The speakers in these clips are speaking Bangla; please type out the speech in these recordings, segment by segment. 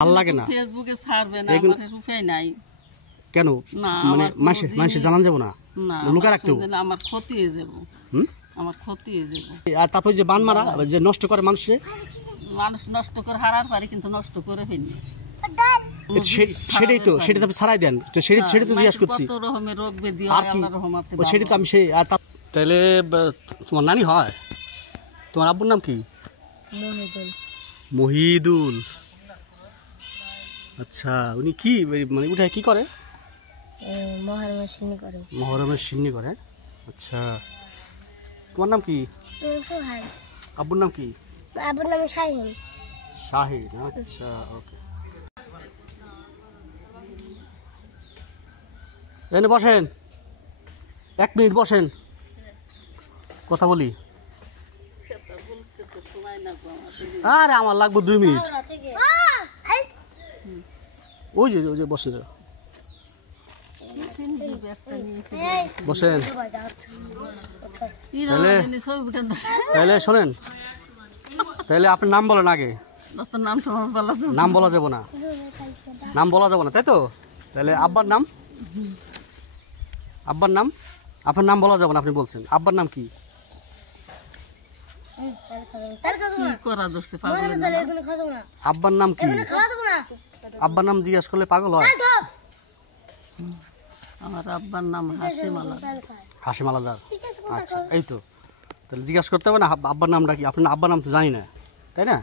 ভাল লাগে না ফেসবুকে ছাড়বে না আমার উপায় নাই কেন মানে মানুষে জানান যাব না লুকা রাখতে হবে আমার ক্ষতি হয়ে যাব আমার ক্ষতি হয়ে যাব আর তারপর যে বান মারা যে নষ্ট করে মানুষ নষ্ট করে হারার পারে কিন্তু নষ্ট করে ফেলি সেটাই তো সেটা আপনি ছাড়াই দেন তো সেটা তো জিজ্ঞাসা করছি কত রকমের রোগ ব্যাধি হয় আল্লাহর রহমতে সেটা তো আমি সেই তাহলে তোমার নানি হয় তোমার আব্বুর নাম কি মহিদুল আচ্ছা উনি কি মানে উঠায় কি করে মহরমের সিন্নি করে আচ্ছা তোমার নাম কি আব্বুর নাম কি আব্বুর নাম শাহিন শাহিন আচ্ছা ওকে এনে বসেন 1 মিনিট বসেন কথা বলি আরে আমার লাগবে 2 মিনিট ওই যে বসে বসেন তাহলে শোনেন তাহলে আপনার নাম বলেন আগে নাম বলা যাবে না তাই তো তাহলে আব্বার নাম আপনার নাম বলা যাবে না আপনি বলছেন আব্বার নাম কি আব্বার নাম কি আব্বার নাম জিজ্ঞেস করলে পাগল হয় আমার আব্বার নাম হাশিম আলাদার আচ্ছা এই তো তাহলে জিজ্ঞাসা করতে হবে না আব্বার নামটা কি আপনার আব্বার নাম তো জানি না তাই না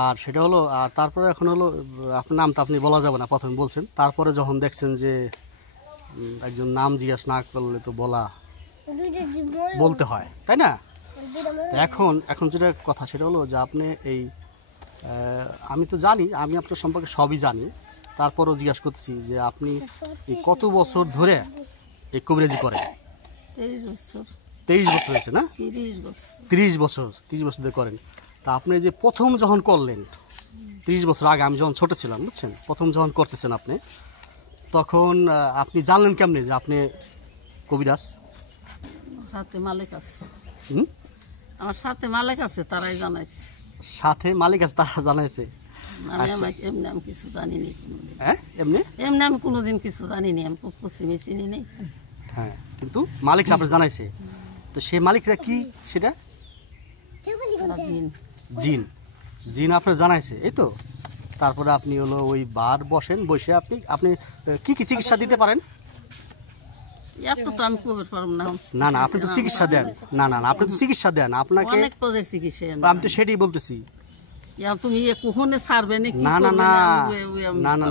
আর সেটা হলো আর তারপরে এখন হলো আপনার নাম তো আপনি বলা যাবে না প্রথমে বলছেন তারপরে যখন দেখছেন যে একজন নাম জিজ্ঞাসা না করলে তো বলতে হয় তাই না এখন যেটা কথা সেটা হলো যে আপনি এই আমি তো জানি আমি আপনার সম্পর্কে সবই জানি তারপরও জিজ্ঞাসা করতেছি যে আপনি কত বছর ধরে এই কবিরাজি করেন 23 বছর হয়েছে না 30 বছর ধরে করেন তা আপনি যে প্রথম যখন করলেন 30 বছর আগে আমি যখন ছোট ছিলাম বুঝছেন প্রথম যখন করতেছেন আপনি তখন আপনি জানলেন কেমনে যে আপনি কবিরাজ সাথে মালিক আছে আমার সাথে মালিক আছে তারাই জানাইছে সাথে মালিক আছে তারা জানাইছে এমনি আমি কিছু জানি নি এমনি আমি কোনোদিন কিছু জানি নি আমি পশ্চিমে চিনি নেই হ্যাঁ কিন্তু মালিক আপনার জানাইছে তো সেই মালিকরা কি সেটা জিন আপনার জানাইছে এই তো তারপরে আপনি হলো ওই বার বসে আপনি কি চিকিৎসা দিতে পারেন এত তো আমি করতে পারব না আপনি তো চিকিৎসা দেন না আপনি তো চিকিৎসা দেন আপনাকে অনেক পদের চিকিৎসা আমি তো সেটাই বলতেছি তুমি কখনো ছাড়বে না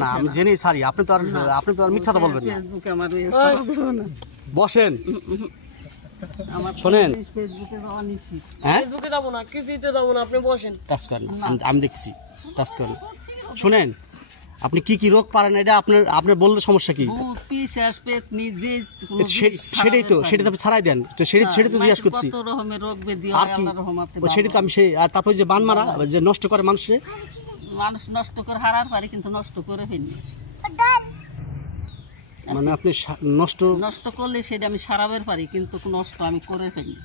না আমি জেনেই ছাড়ি আপনি তো আর মিথ্যা তো বলবেন না বসেন শোনেন ফেসবুকে যাবো না কিছুতে যাবো না আপনি বসেন টাচ করেন আমি দেখছি টাচ করেন শোনেন আপনি কি রোগ পারেন এটা আপনার বললে সমস্যা কি সেটাই তো সেটা আপনি ছাড়াই দেন তো সেটা তো জিজ্ঞাসা করছি সেটা তো আমি সেই আর তারপর যে বান মারা যে নষ্ট করে মানুষ নষ্ট করে হারার পারে কিন্তু নষ্ট করে ফেলি মানে আপনি নষ্ট করলে সেটা আমি সারাবের পারি কিন্তু নষ্ট আমি করে ফেলি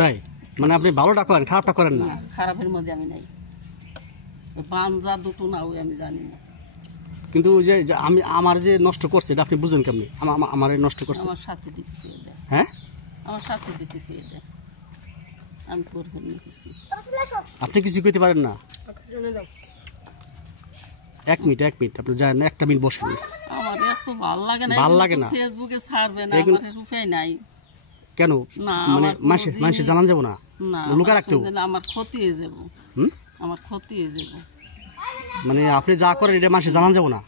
তাই মানে আপনি ভালোটা করেন খারাপটা করেন না খারাপের মধ্যে আমি নাই বানজা দুটো না ওই আমি জানি না কিন্তু যে আমি আমার যে নষ্ট করছে এটা আপনি বুঝেন কেমনি আমার নষ্ট করছে আমার সাথে দিতে দেয় হ্যাঁ আমার সাথে দিতে দেয় আমি করবেন না কিছু আপনি কিছু করতে পারেন না 1 মিনিট আপনি যান 1 মিনিট বসেন আমার এত ভালো লাগে না ফেসবুকে ছাড়বে না আমার উপায় নাই কেন মানে মানুষে জানান যাব না লুকা রাখতে হবে আমার ক্ষতি হয়ে যাব আমার ক্ষতি হয়ে যাব মানে আপনি যা করেন এটা মানুষে জানান যাব না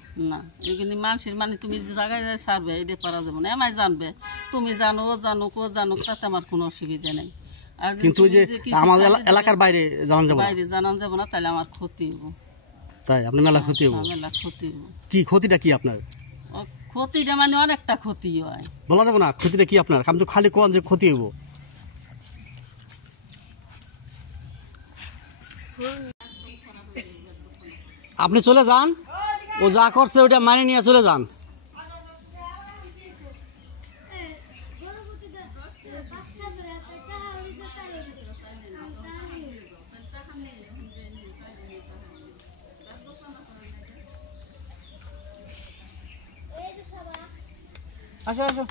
এখানে মানুষের মানে তুমি যে জায়গায় ছাড়বে এটা পারা যাবে না এমাই জানবে তুমি জানো তাতে আমার কোনো অসুবিধা নেই আর কিন্তু যে আমাদের এলাকার বাইরে জানান যাব না তাহলে আমার ক্ষতি হবো তাই আপনার মেলা ক্ষতি হবো কি ক্ষতিটা কি আপনার ক্ষতিটা মানে অনেকটা ক্ষতি হয় বলা যাবে না ক্ষতিটা কি আপনার আমি তো খালি কোন যে ক্ষতি হইব আপনি চলে যান ও যা করছে ওটা মানে নিয়ে চলে যান আসো আসো